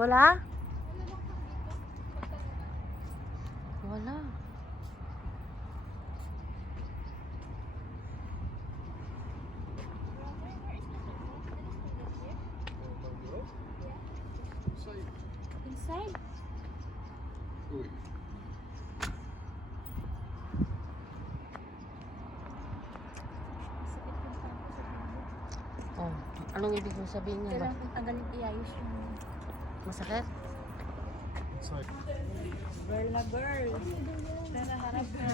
Wala? Wala. Inside? Oh, anong ibig mong sabihin nga ba? Kailangan kong tanggalin iayos yung Masakit? girl na girl. Tara, harap na.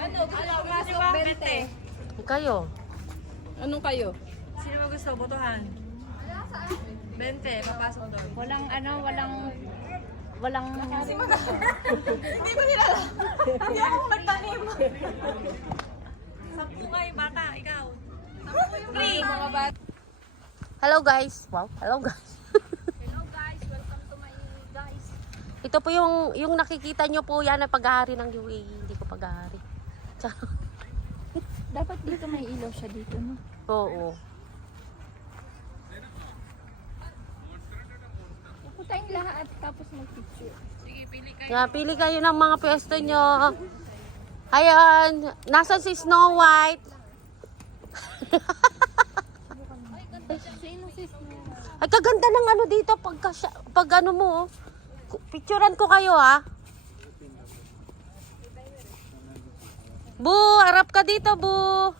Ano, pasok 20. Kayo? Anong kayo? Sino ba gusto? Botohan. 20, papasok doon. Walang Hindi ko nila alam. Hindi ako magtanim. Sampu nga yung bata, ikaw. Sampu yung free. Mga bata. Hello guys. Wow, hello guys. Hello guys, welcome to my guys. Ito po yung nakikita nyo po yan na pag-ahari ng UAE. Hindi ko pag-ahari. Dapat dito may ilaw siya dito, no? Oo. Punta yung lahat tapos mag-picture. Kaya pili kayo ng mga pwesto nyo. Ayan. Nasaan si Snow White? Sino sis mo? Ay, kaganda ng ano dito. Pag ano mo. Picturean ko kayo ha. Bu, harap ka dito, Bu.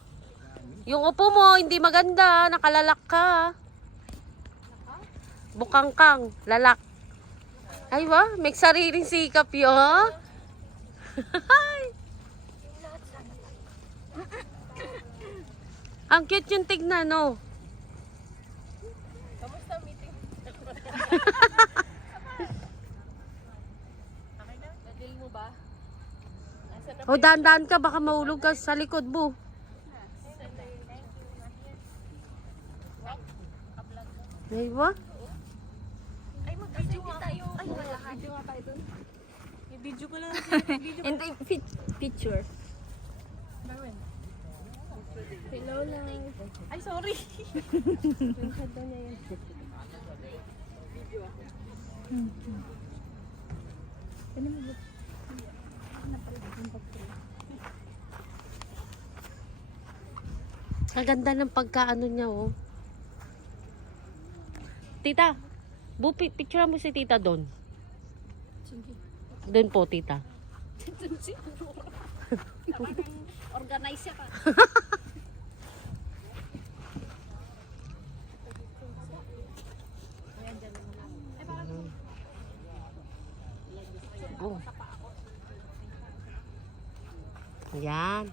Yung upo mo, hindi maganda. Nakalalak ka. Bukangkang, lalak. Ay ba? May sariling sikap yun. Ang cute yung tignan, no? Kamusta meeting? Nadil mo ba? O, dahan-dahan ka. Baka mahulog ka sa likod, Bu. Ay ba? Ay, mag-video nga tayo. Ay, video nga tayo doon. I-video ko lang. Hindi, picture. Hello lang. Ay, sorry. Ang ganda ng pagkaano niya, oh. Tita, Bu, picture mo si Tita doon. Doon po, Tita. Organize siya ka. Oh. Yan.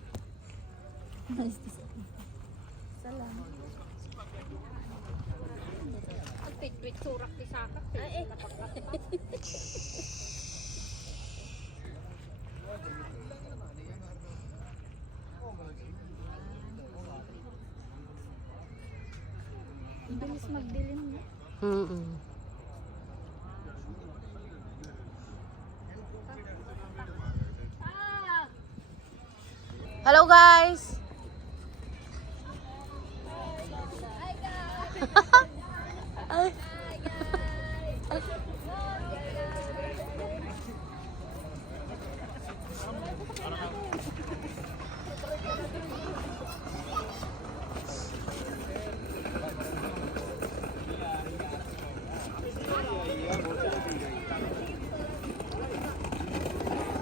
Salamat. Wait, surak di sakak. Ay, bilis magdilim na. Mm-mm. Hello guys. Ay.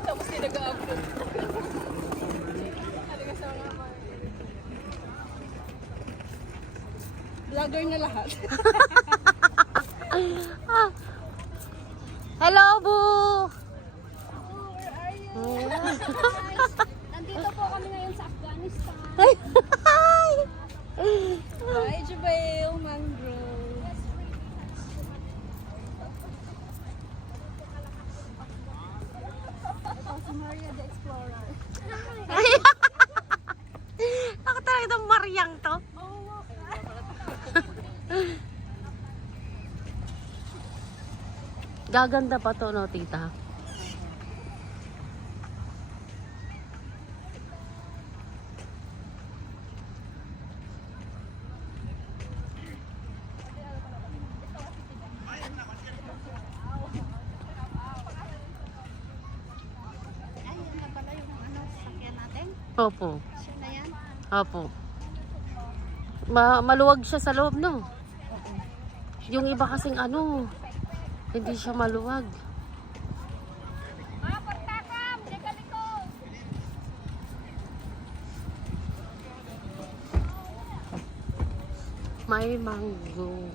Tapos hindi nag-upload. Vlogger na lahat. Hello, Bu. Nandito po kami ngayon sa Afghanistan. Bye, Jubail Mangrove. Ito si Maria the Explorer. Ako talaga itong Mariang to. Gaganda pa to, no, Tita? Opo. Siya na yan? Opo. Maluwag siya sa loob, no? Yung iba kasing ano, hindi siya maluwag. May mango.